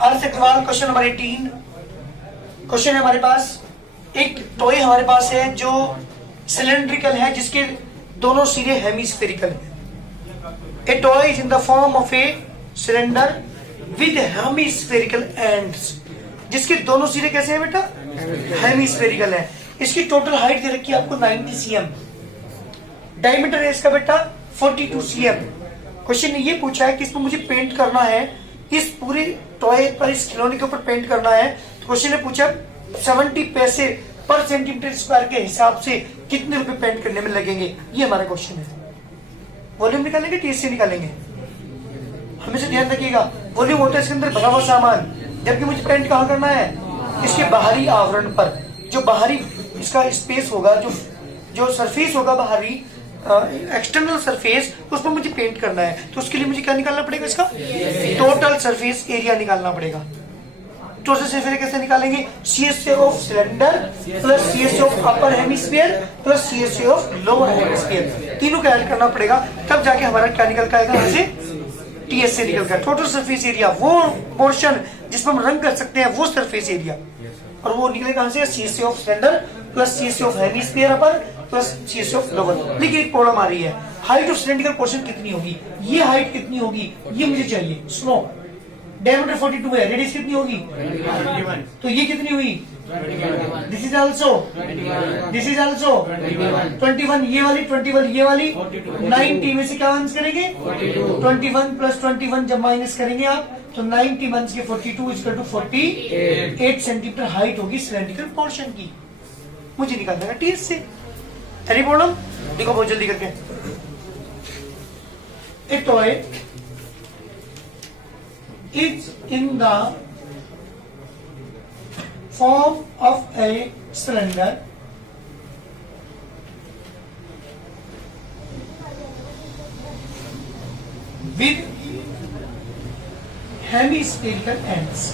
अर्थ Agarwal question number 18। Question है हमारे पास, एक टॉय हमारे पास है जो सिलेंड्रिकल है, जिसके दोनों सिरे हेमिस्फेरिकल है। ए toy is in the form of a cylinder with hemispherical ends, जिसके दोनों सिरे कैसे हैं बेटा? हेमिस्फेरिकल है। इसकी टोटल हाइट दे रखी है आपको 90 cm, डायमीटर है इसका बेटा 42 cm। क्वेश्चन ने ये पूछा है कि इसमें मुझे पेंट करना है, इस पूरे टॉय पर, इस खिलौने के ऊपर पेंट करना है। तो क्वेश्चन ने पूछा 70 पैसे पर सेंटीमीटर स्क्वायर के हिसाब से कितने रुपए पेंट करने में लगेंगे, ये हमारा क्वेश्चन है। वॉल्यूम निकालेंगे, टीएससी निकालेंगे, हमेशा ध्यान रखिएगा। वॉल्यूम होता है इसके अंदर भरा हुआ सामान, जबकि मुझे पेंट कहाँ करना है? इसके बाहरी आवरण पर, जो बाहरी इसका स्पेस होगा, जो सरफेस होगा बाहरी एक्सटर्नल सरफेस, उसमें मुझे पेंट करना है। तो उसके लिए मुझे क्या निकालना पड़ेगा? इसका टोटल सरफेस एरिया निकालना पड़ेगा। टोटल सरफेस एरिया कैसे निकालेंगे? CSA of cylinder plus CSA of upper hemisphere plus CSA of lower hemisphere, तीनों का ऐड करना पड़ेगा, तब जाके हमारा क्या निकल के आएगा? यहाँ से TSA निकल गया। टोटल सरफेस एरिया, वो पोर्शन जिसमें हम रंग कर सकते हैं, वो सरफेस एरिया, और वो निकले कहां से? CSA of cylinder plus CSA of hemisphere upper plus CSA of lower. लेकिन एक प्रॉब्लम आ रही है, हाइट ऑफ सिलेंड्रिकल पोर्शन कितनी होगी? ये हाइट कितनी होगी ये मुझे चाहिए। सुनो, डायमीटर 42 है, रेडियस कितनी होगी? 21। तो ये कितनी हुई? This is also 21। ये वाली 21, ये वाली 90 में से क्या माइनस करेंगे? 21 प्लस 21 जब माइनस करेंगे आप, तो 90 माइनस के 42 इक्वल टू 48 सेंटीमीटर हाइट होगी सिलेंड्रिकल पोर्शन की। मुझे निकालना है टीएस से। Any problem? देखो बहुत जल्दी करके। ए toy is in the form of a cylinder with hemispherical ends।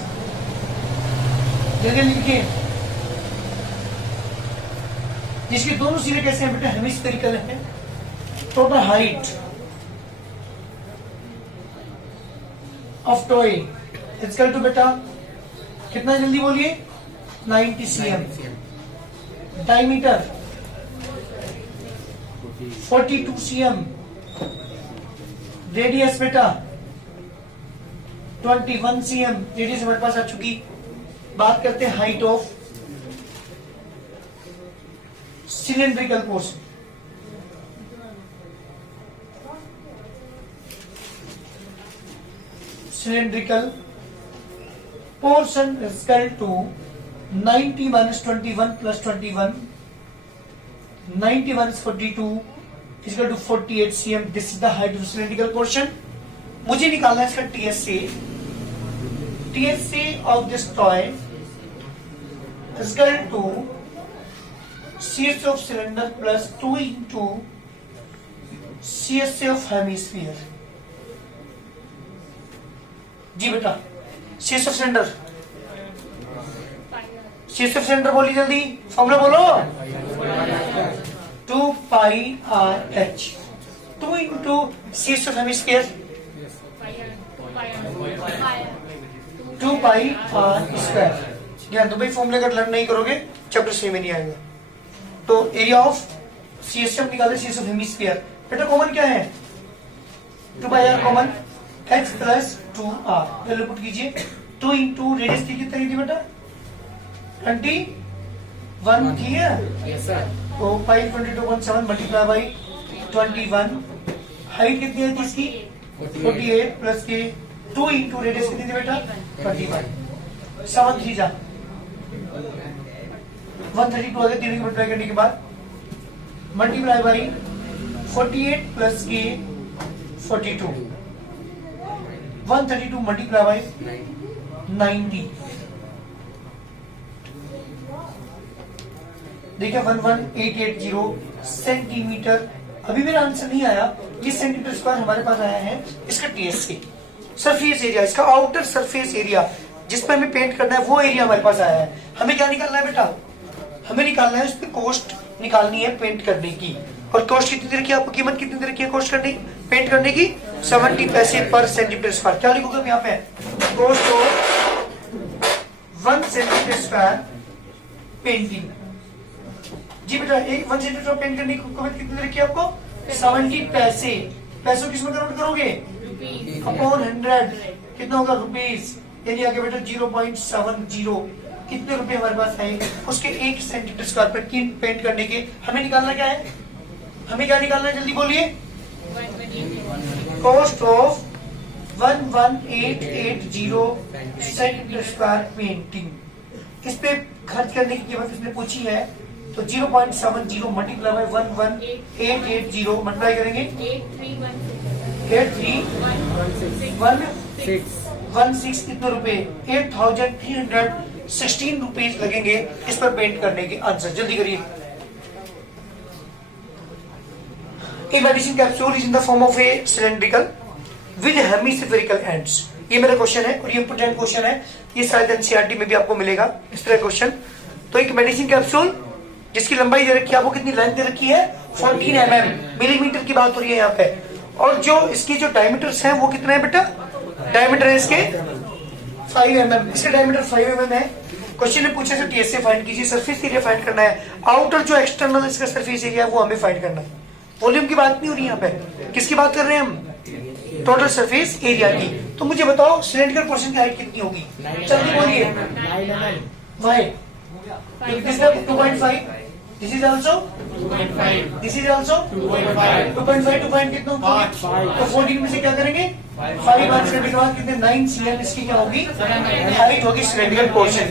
जगह लिखिए, जिसके दोनों सिरे कैसे हैं बेटा? हेमिस्फेरिकल है। Total height of toy equal to बेटा कितना? जल्दी बोलिए। 90 cm। Diameter 42 cm। रेडियस बेटा 21 cm। रेडियस हमारे पास आ चुकी। बात करते हैं height of cylindrical portion. Cylindrical portion is equal to 90 minus 21 plus 21, 90 minus 42 is equal to 48 cm. This is the height of cylindrical portion. मुझे निकालना है इसका TSA। TSA of this toy is equal to CSA of cylinder plus 2 into CSA of hemisphere। जी बेटा, CSA of cylinder, CSA of cylinder बोलिए जल्दी, formula बोलो। 2 pi RH, 2 into CSA of hemisphere 2 pi R square. ध्यान दो भाई, फॉर्मूले अगर learn नहीं करोगे चैप्टर सही में नहीं आएगा। तो एरिया ऑफ CSA निकाले, CSA ऑफ हेमिस्फीयर। बेटा कॉमन क्या है? 2 पाई R common, H plus 2R value put कीजिए। 2 इंटू रेडियस की कितनी थी बेटा? 21 थी है। तो पाई 22.7 मल्टीप्लाई बाई 21। हाइट कितनी है इसकी? 48 प्लस के 2 इंटू रेडियस कितनी थी बेटा? 31। 7 3 जा 132 आ गया। 3 मल्टीप्लाई करने के बाद मल्टीप्लाई बाई 48 प्लस के 42, 132 मल्टीप्लाई बाई 90। देखिए 11880 सेंटीमीटर। अभी मेरा आंसर नहीं आया, ये सेंटीमीटर स्क्वायर हमारे पास आया है। इसका TSA सरफेस एरिया, इसका आउटर सरफेस एरिया जिस पर हमें पेंट करना है, वो एरिया हमारे पास आया है। हमें क्या निकालना है बेटा? हमें निकालना है उस पर कॉस्ट निकालनी है पेंट करने की। और कॉस्ट कितनी दे रखी है आपको? कीमत कितनी दे रखी है कॉस्ट करने पेंट करने की? 70 पैसे पर सेंटीमीटर स्क्वायर। क्या लिखोगे यहाँ पे? Cost of 1 centimetre square painting. जी बेटा, एक 1 सेंटीमीटर पेंट करने की कीमत कितनी रखी है आपको? 70 पैसे। पैसों किसमें कन्वर्ट करोगे? अपॉन 100, कितना होगा? रुपीज। यानी आगे बेटा 0.70 कितने रुपए हमारे पास आए उसके 1 सेंटीमीटर स्क्वायर पर पेंट करने के। हमें निकालना क्या है? हमें क्या निकालना है? जल्दी बोलिए। Cost of 11880 centimetre square painting. इस पे खर्च करने की कीमत इसने पूछी है, तो 0.70 मल्टीप्लाई बाय 11880 मल्टीप्लाई करेंगे 8316 कितने रुपए? 8316 रुपीज लगेंगे इस पर पेंट करने के। आंसर जल्दी करिए। A medicine capsule is in the form of a cylindrical with hemispherical ends। ये मेरा क्वेश्चन है और ये इंपोर्टेंट क्वेश्चन है, ये शायद एनसीईआरटी में भी आपको मिलेगा इस तरह क्वेश्चन। तो एक मेडिसिन कैप्सूल जिसकी लंबाई दे रखी है आपको, कितनी लेंथ दे रखी है? 14 mm, मिलीमीटर की बात हो रही है यहाँ पे। और जो इसकी जो डायमीटर्स हैं वो कितने हैं बेटा? डायमीटर है इसके 5 mm, इसका डायमीटर 5 mm है। क्वेश्चन ने पूछा सर टीएसए फाइंड कीजिए, सरफेस एरिया फाइंड करना है। आउटर जो एक्सटर्नल इसका सरफेस एरिया है वो हमें फाइंड करना है। वॉल्यूम की बात नहीं हो रही यहाँ पे, किसकी बात कर रहे हैं हम? टोटल सरफेस एरिया की। तो मुझे बताओ सिलेंडर पोर्शन की हाइट कितनी होगी? जल्दी बोलिए। Why this is 2.5, this is also 2.5, this is also 2.5, 2.5 कितना होगा? तो 14 में से क्या करेंगे? 5 आंसर करने के बाद कितने? 9 cm इसकी क्या होगी? हाइट होगी सिलेंडर पोर्शन की।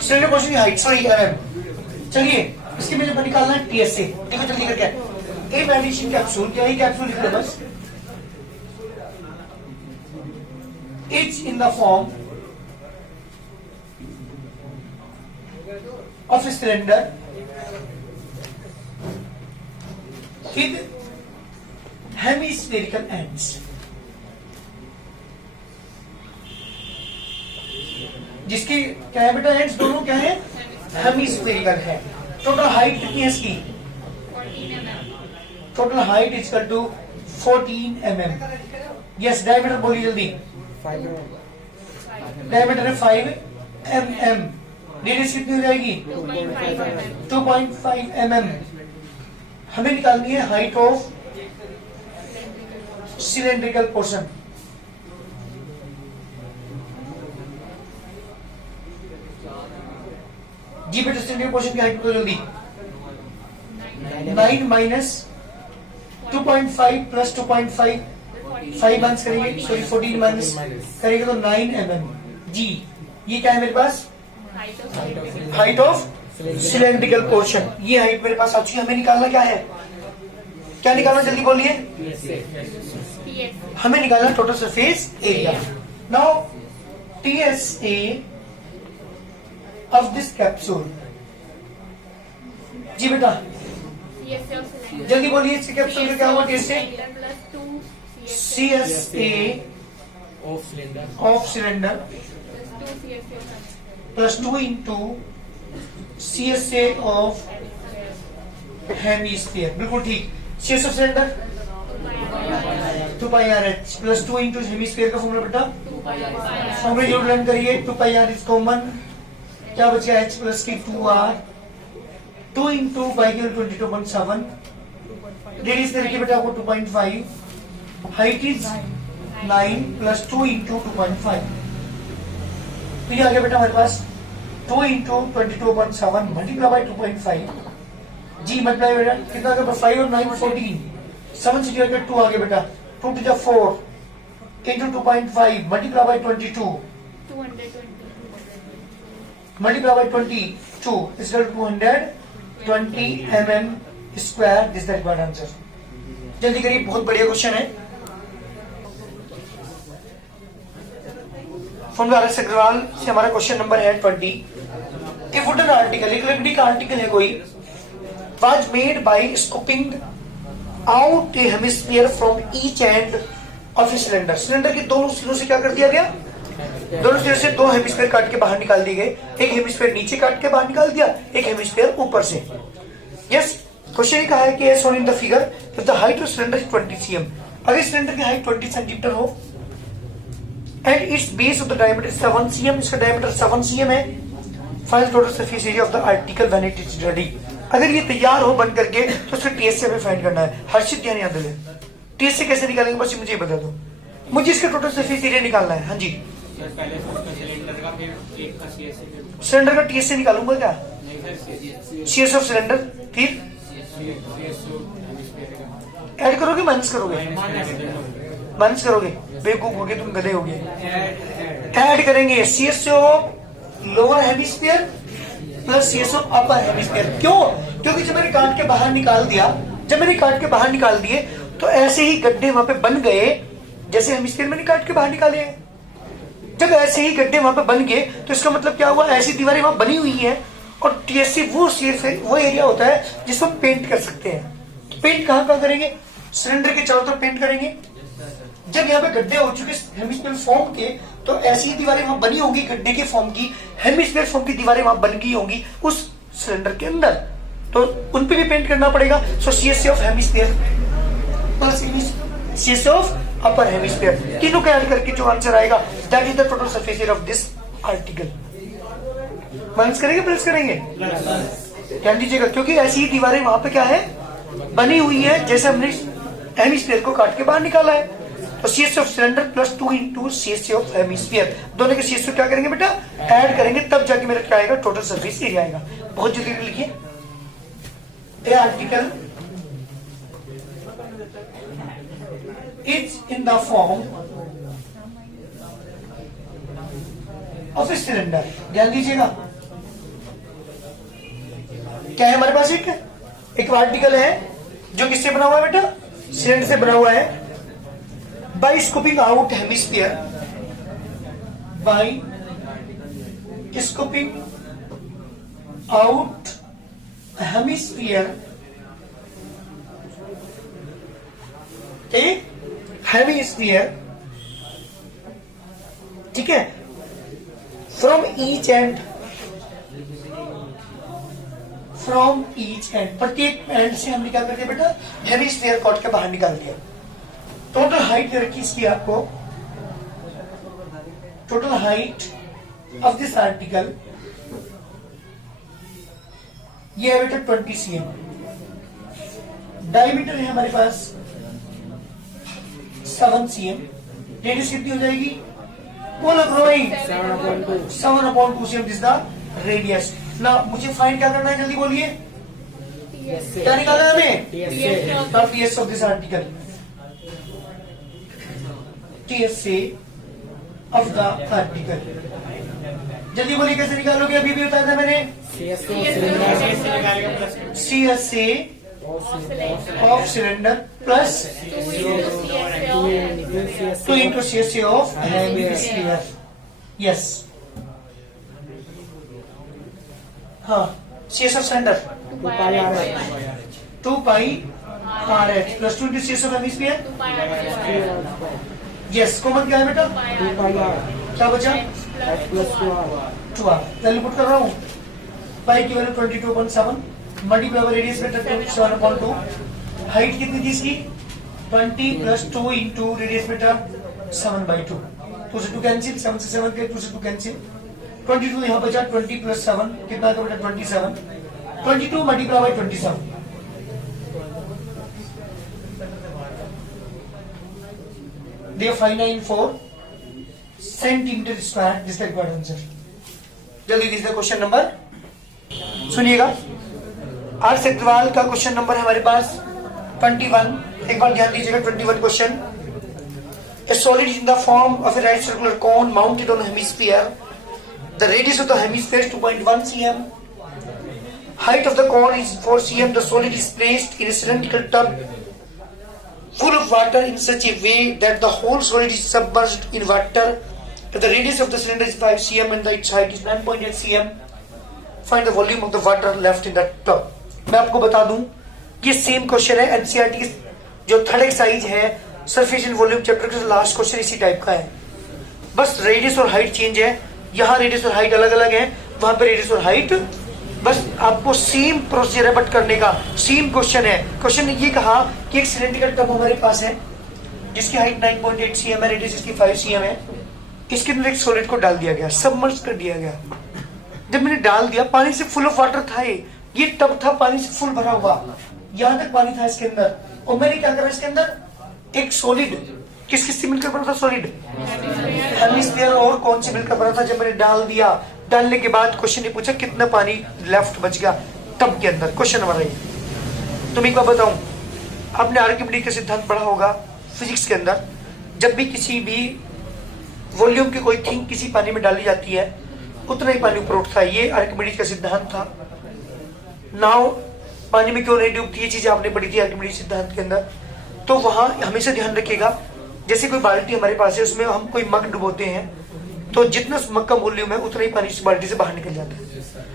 सिलेंडर पोर्शन की हाइट, सॉरी mm। चलिए इसके मुझे निकालना है टीएसए। देखो जल्दी करके। ए मेडिसिन कैप्सूल, क्या ही कैप्सूल लिख लो बस। It's in the form of cylinder with hemispherical ends. जिसकी क्या है बेटा? एंड्स दोनों क्या है? हेमिस्फेरिकल है। टोटल हाइट कितनी है इसकी? 14 mm। Total height is equal to 14 mm। Yes, diameter बोलिए जल्दी। डायमीटर है 5 mm। रेडियस कितनी हो जाएगी? 2.5 mm। हमें निकालनी है हाइट ऑफ सिलेंड्रिकल पोर्शन। जी बेटा सिलेंड्रिकल पोर्शन की हाइट को जल्दी। 9 माइनस 2.5 प्लस 2.5, 5 माइनस करेंगे, सॉरी 14 माइनस करेंगे तो 9 mm। जी ये क्या है मेरे पास? Height of cylindrical portion. ये हाइट मेरे पास आ चुकी है। हमें निकालना क्या है? क्या निकालना? जल्दी बोलिए। हमें निकालना total surface area. Now TSA of this capsule. जी बेटा जल्दी बोलिए, इसके कैप्सूल का क्या हुआ? TSA CSA of cylinder plus 2 into CSA of hemisphere. बिल्कुल ठीक। CSA of cylinder 2πRH plus 2 into hemisphere का फॉर्मूला बेटा फॉर्मूला जरूर लर्न करिए। 2πR इज कॉमन, क्या बच गया? H प्लस की 2R, 2 इंटू पाई की 22.7। रेडियस देखिए बेटा आपको 2.5, हाइट इज 9 प्लस 2 इंटू 2.5। तो ये आ गया बेटा हमारे पास 2 इंटू 22.7 मल्टीप्लाई बाई 2.5। जी मल्टीप्लाई बेटा कितना आ गया? 5 और 9 14, 7 से डिवाइड 2 आ गया बेटा। 2 to the 4 into 2.5 multiply by 22 multiply by 22 is 220 mm square. This the required answer. जल्दी करिए, बहुत बढ़िया क्वेश्चन है। From RS. अग्रवाल से हमारा क्वेश्चन नंबर है 20। ए वुडन आर्टिकल, एक लकड़ी का आर्टिकल है कोई, was made by scooping out A hemisphere from each end of a cylinder. Cylinder के दोनों सिरों से क्या कर दिया गया? दोनों सिरों से 2 हेमिस्फीयर काट के बाहर निकाल दिए गए। एक हेमिस्फीयर नीचे काट के बाहर निकाल दिया, एक हेमिस्फीयर ऊपर से। यस, क्वेश्चन ये कहा है कि as shown in the figure if the height of cylinder is 20 cm। अगर सिलेंडर की हाइट 20 सेंटीमीटर हो and its base of the diameter 7 cm, इसका डायमीटर 7 cm है। Find total surface area of the article when it is ready. अगर ये तैयार हो बन करके तो उसका टीएससी हमें फाइंड करना है। हर्षित ध्यान याद रहे, टीएससी कैसे निकालेंगे बस मुझे बता दो, मुझे इसका टोटल सरफेस एरिया निकालना है। हाँ जी, पहले सिलेंडर का फिर एक का सीएससी, सिलेंडर का टीएससी निकालूंगा क्या? सीएस ऑफ सिलेंडर, फिर ऐड करोगे माइनस करोगे? माइनस करोगे, बेवकूफ हो गए तुम, गधे हो गए। ऐड करेंगे CS of lower hemisphere plus CS of upper hemisphere. क्यों? क्योंकि जब मैंने काट के बाहर निकाल दिया, जब मैंने काट के बाहर निकाल दिए तो ऐसे ही गड्ढे वहां पे बन गए जैसे हेमिस्फीयर मैंने काट के बाहर निकाले हैं। जब ऐसे ही गड्ढे वहां पे बन गए तो इसका मतलब क्या हुआ, ऐसी दीवारें वहां बनी हुई हैं। और टीएससी वो एरिया होता है जिसको पेंट कर सकते हैं। तो पेंट कहाँ करेंगे? सिलेंडर के चारों तरफ पेंट करेंगे। जब यहाँ पे गड्ढे हो चुके हेमिस्फीयर फॉर्म के तो ऐसी ही दीवारें वहां बनी होंगी, गड्ढे के फॉर्म की, हेमिस्फीयर फॉर्म की दीवारें वहां बन गई होंगी उस सिलेंडर के अंदर, तो उन पे भी पेंट करना पड़ेगा। So CSC of hemisphere plus CSC of upper hemisphere, तीनों का ऐड करके जो आंसर आएगा that is the total surface area of this article. Minus करेंगे प्लस करेंगे? ध्यान दीजिएगा, क्योंकि ऐसी ही दीवारें वहां पे क्या है, बनी हुई है जैसे हमने हेमिस्फीयर को काट के बाहर निकाला है। तो CSC of cylinder plus 2 into CSC of hemisphere, दोनों के सीएससी क्या करेंगे बेटा, ऐड करेंगे, तब जाके मेरा क्या आएगा, टोटल सरफेस एरिया आएगा। बहुत जल्दी लिखिए, ये article is in the form of a cylinder. ध्यान दीजिएगा, क्या है हमारे पास, एक आर्टिकल है जो किससे बना हुआ है बेटा, सिलेंडर से बना हुआ है। By scooping out hemisphere, by scooping out hemisphere, hemisphere, ठीक है, from each and, from each and, प्रत्येक एंड से हमने क्या कर दिया बेटा, हेमिस्फीयर काट के बाहर निकाल दिया। टोटल हाइट रखी इसकी आपको, total height of this article ये है बेटा 20 cm। डायमीटर है हमारे पास 7 cm। रेडियस कितनी हो जाएगी, बोलो growing 7/2 cm this the radius. ना मुझे फाइंड क्या करना है, जल्दी बोलिए, क्या निकालना है हमें, TS of this article, TSC of the article. जल्दी बोलिए कैसे निकालोगे, अभी भी बताया था मैंने, CSC of cylinder plus 2 into CSC of hemisphere. Yes, हाँ, CS of cylinder 2 pi RH plus 2 into CS of hemisphere. Yes, common क्या है बेटा, क्या बचा, वैल्यू पुट कर रहा हूँ, पाई की वैल्यू 22.7, मल्टीप्लाई बाय रेडियस बेटा 7/2। हाइट कितनी थी इसकी, 20 प्लस 2 इंटू रेडियस बेटा 7/2। 2 से 2 कैंसिल, 7 से 7 के 2 से 2 कैंसिल, 22 यहाँ बचा, 20 प्लस 7 कितना था बेटा 27, 22 multiply by 27, they 594 centimetre square, this the required answer. जल्दी दिस द क्वेश्चन नंबर, सुनिएगा, आर सेक्टरवाल का क्वेश्चन नंबर है हमारे पास 21। एक बार ध्यान दीजिएगा, 21 question. A solid is in the form of a right circular cone mounted on a hemisphere. The radius of the hemisphere is 2.1 cm. Height of the cone is 4 cm. The solid is placed in a cylindrical tub full of water in such a way that the whole solid is submerged in water. The radius of the cylinder is 5 cm and its height is 9.8 cm. Find the volume of the water left in the tub. मैं आपको बता दूं, ये same question है NCERT की जो third exercise है surface and volume chapter का लास्ट क्वेश्चन इसी टाइप का है। बस रेडियस और हाइट चेंज है, यहाँ रेडियस और हाइट अलग अलग है, वहां पे रेडियस और हाइट, बस आपको सेम प्रोसीजर है बट करने का, सेम क्वेश्चन है। क्वेश्चन ने ये कहा कि एक सिलेंड्रिकल टब हमारे पास है जिसकी हाइट 9.8 cm है, रेडियस इसकी 5 cm है। इसके अंदर एक सॉलिड को डाल दिया गया, सबमर्ज कर दिया गया। जब मैंने डाल दिया, पानी से फुल ऑफ वाटर था, ये टब था पानी से फुल भरा हुआ, यहां तक पानी था इसके अंदर, और मैंने क्या करा इसके अंदर एक सॉलिड, किस किस से मिलकर बना था सॉलिड, हेमिस्फीयर, और कौन से मिलकर बना था। जब मैंने डाल दिया, डालने के बाद क्वेश्चन ने पूछा कितना पानी लेफ्ट बच गया टब के अंदर। क्वेश्चन नंबर 1, तुम एक बार बताऊं, आपने आर्किमिडीज का सिद्धांत पढ़ा होगा फिजिक्स के अंदर। जब भी किसी भी वॉल्यूम की कोई थिंग किसी पानी में डाली जाती है, उतना ही पानी ऊपर उठता है। ये आर्किमिडीज का सिद्धांत था। नाउ पानी में क्यों नहीं डूबती, ये चीजें आपने पढ़ी थी आर्किमिडीज सिद्धांत के अंदर। तो वहां हमेशा ध्यान रखिएगा, जैसे कोई बाल्टी हमारे पास है, उसमें हम कोई मग डुबोते हैं, तो जितना उस मग का वॉल्यूम है उतना ही पानी उस बाल्टी से बाहर निकल जाता है।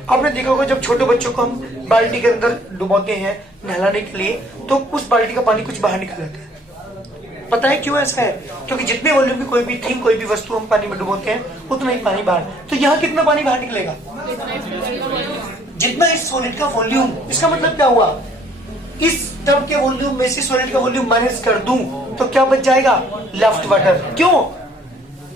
आपने देखा होगा जब छोटे बच्चों को हम बाल्टी के अंदर डुबोते हैं नहलाने के लिए, तो उस बाल्टी का पानी कुछ बाहर निकल जाता है। पता है क्यों ऐसा है? क्योंकि जितने वॉल्यूम की कोई भी थिंग, कोई भी वस्तु हम पानी में डुबोते हैं, उतना ही पानी बाहर। तो यहाँ कितना पानी बाहर निकलेगा? जितना इस सॉलिड का वॉल्यूम। इसका मतलब क्या हुआ, इस टब के वॉल्यूम में से सॉलिड का वॉल्यूम माइनस कर दूं तो क्या बच जाएगा? Left water. क्यों?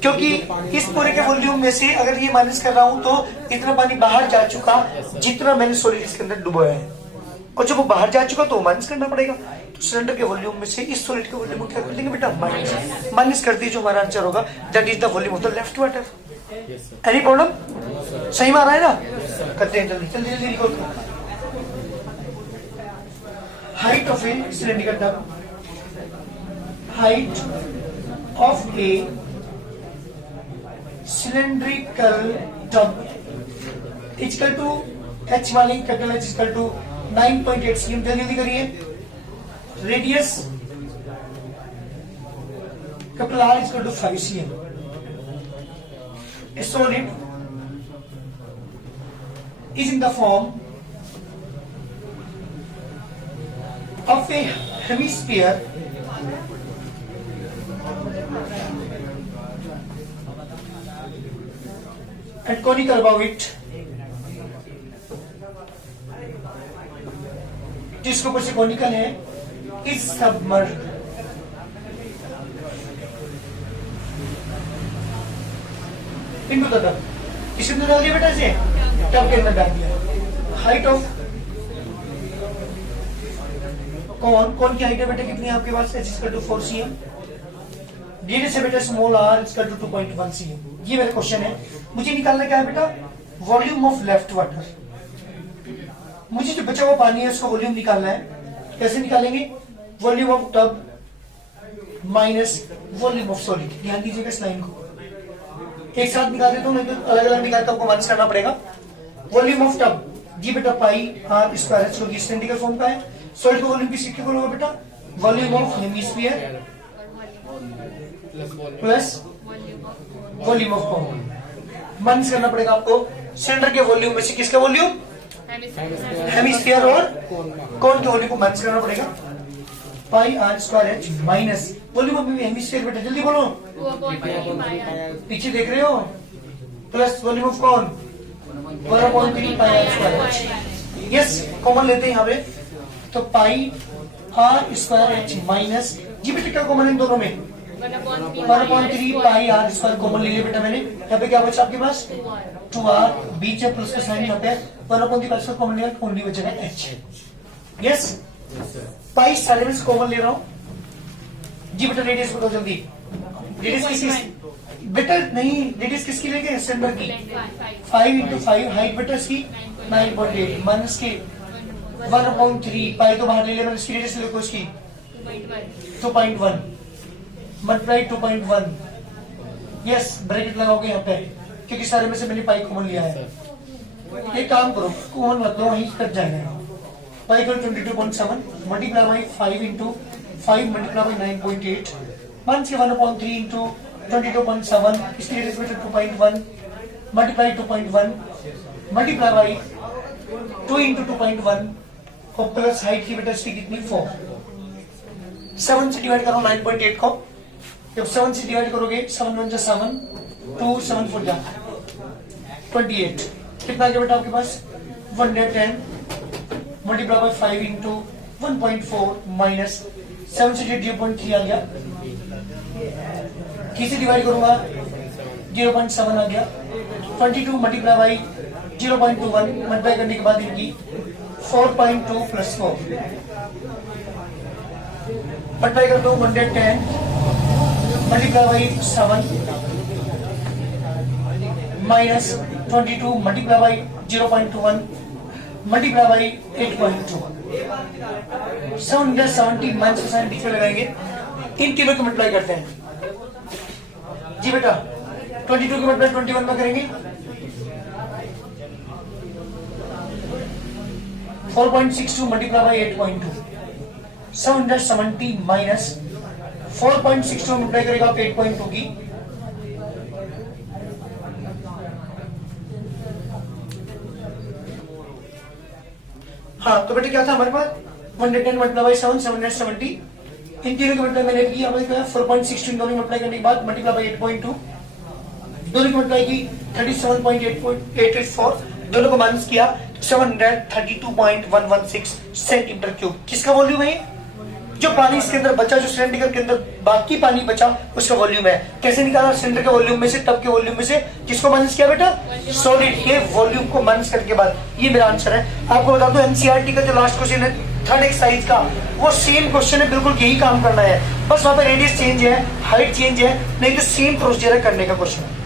क्योंकि इस पूरे के वॉल्यूम में से अगर ये माइनस कर रहा हूं तो इतना पानी बाहर जा चुका जितना मैंने सॉलिड इसके अंदर डुबोया है, और जब वो बाहर जा चुका तो माइनस करना पड़ेगा। तो सिलेंडर के वॉल्यूम में से इस सॉलिड के वॉल्यूम को क्या कर देंगे बेटा? माइनस कर दी, जो हमारा आंसर होगा that is the volume of the left water. Any problem? सही में आ रहा है ना? करते हैं जल्दी जल्दी जल्दी लिखो। Height of a cylindrical tub, height of a cylindrical tub equal to h वाली capital H equal to 9.8 cm। जल्दी करिए। Radius capital R equal to 5 cm। A solid is in the form of a hemisphere and conical above it, जिसके ऊपर से conical है, is submerged। into the tub। किसके अंदर डाल दिया बेटा? इसे टब के अंदर डाल दिया। हाइट ऑफ कौन की हाइट है बेटा? कितनी है आपके पास? h equal to 4 cm। Radius है बेटा small r equal to 2.1 cm। ये मेरा क्वेश्चन है। मुझे निकालना क्या है बेटा? Volume of left water. मुझे जो बचा हुआ पानी है उसका वॉल्यूम निकालना है। कैसे निकालेंगे? Volume of tub minus volume of solid. ध्यान दीजिएगा इस लाइन को, एक साथ निकाल देता हूं, नहीं तो अलग अलग निकालता आपको माइनस करना पड़ेगा। वॉल्यूम ऑफ टब जी बेटा पाई आर स्क्वायर एच, क्योंकि सिलेंड्रिकल फॉर्म का है। सॉलिड का वॉल्यूम किसके इक्वल होगा बेटा? Volume of hemisphere plus volume of cone. Minus करना पड़ेगा आपको सिलेंडर के वॉल्यूम में से किसका वॉल्यूम? हेमिस्फीयर और कौन के वॉल्यूम को माइनस करना पड़ेगा। Pi are square H minus volume of hemisphere बेटा जल्दी बोलो, पीछे देख रहे हो, प्लस वॉल्यूम ऑफ कौन? 1/3 pi are square H. Yes, common लेते हैं यहाँ पे, तो pi are square H minus जी बेटा क्या कॉमन है इन दोनों में? 1/3 पाई आर स्क्वायर कॉमन ले लिया बेटा मैंने। यहाँ पे क्या बचा आपके पास? 2r, बीच में प्लस का साइन यहाँ पे 1/3 कॉमन लिया, ओनली बचेगा h। यस, पाई सारे में से कॉमन ले रहा हूँ जी बेटा। रेडियस बताओ जल्दी, रेडियस किसकी बेटा? नहीं, रेडियस किसकी लेंगे? सिलेंडर की। 5 × 5 हाइट बेटा इसकी 9.8 माइनस के 1/3 पाई तो बाहर ले लिया मैंने, इसकी रेडियस देखो इसकी 2.1 मल्टीप्लाई 2.1। यस, ब्रैकेट लगाओगे यहाँ पे क्योंकि सारे में से मैंने पाई कॉमन लिया है। एक काम करो, कॉमन मत लो, वहीं कट जाएगा। पाई को 22.7 multiply by 5 × 5 multiply by 9.8 minus के 1/3 × 22.7, इसकी रेडियस बेटा 2.1 मल्टीप्लाई 2.1 मल्टीप्लाई बाई 2 × 2.1 और प्लस हाइट की बेटा इसकी कितनी? 4। 7 से डिवाइड करो 9.8 को, जब 7 से डिवाइड करोगे 7 1 7 2 7 4 जा 28। कितना आ गया बेटा आपके पास? 110 मल्टीप्लाई बाय 5 × 1.4 माइनस 7 से 0.3 आ गया। किसे डिवाइड करूंगा? 0.7 आ गया। 22 मल्टीप्लाई बाई 0.21 मल्टीप्लाई करने के बाद इनकी 4.2 प्लस 4 मल्टीप्लाई कर दो 110 multiply by 7 minus 22 multiply by 0.21 multiply by 8.2 770 minus का साइन बीच में लगाएंगे। इन तीनों को मल्टीप्लाई करते हैं जी बेटा। 22 की मल्टीप्लाई 21 में करेंगे 4.62 मल्टीप्लाई बाई 8.2 770 माइनस 4.62 मल्टीप्लाई करेगा आप 8.2 की हाँ तो बेटे क्या था हमारे पास 110 मल्टीप्लाई बाई 7 770 इन तीनों की मल्टीप्लाई मैंने की हमारे क्या 4.16 दोनों मल्टीप्लाई करने के बाद मल्टीप्लाई बाई 8.2 दोनों की मल्टीप्लाई की 37.884 दोनों को माइनस किया 732.116 सेंटीमीटर क्यूब। किसका वॉल्यूम है? जो पानी इसके अंदर बचा, जो सिलेंडर के अंदर बाकी पानी बचा उसका वॉल्यूम है। कैसे निकाला? सिलेंडर के वॉल्यूम में से, टब के वॉल्यूम में से किसको माइनस किया बेटा? सॉलिड के वॉल्यूम को माइनस करने के बाद ये मेरा आंसर है। आपको बता दो एनसीईआरटी का जो लास्ट क्वेश्चन है थर्ड एक्सरसाइज का वो सेम क्वेश्चन है, बिल्कुल यही काम करना है, बस वहां पर रेडियस चेंज है, हाइट चेंज है, नहीं तो सेम प्रोसीजर करने का क्वेश्चन है।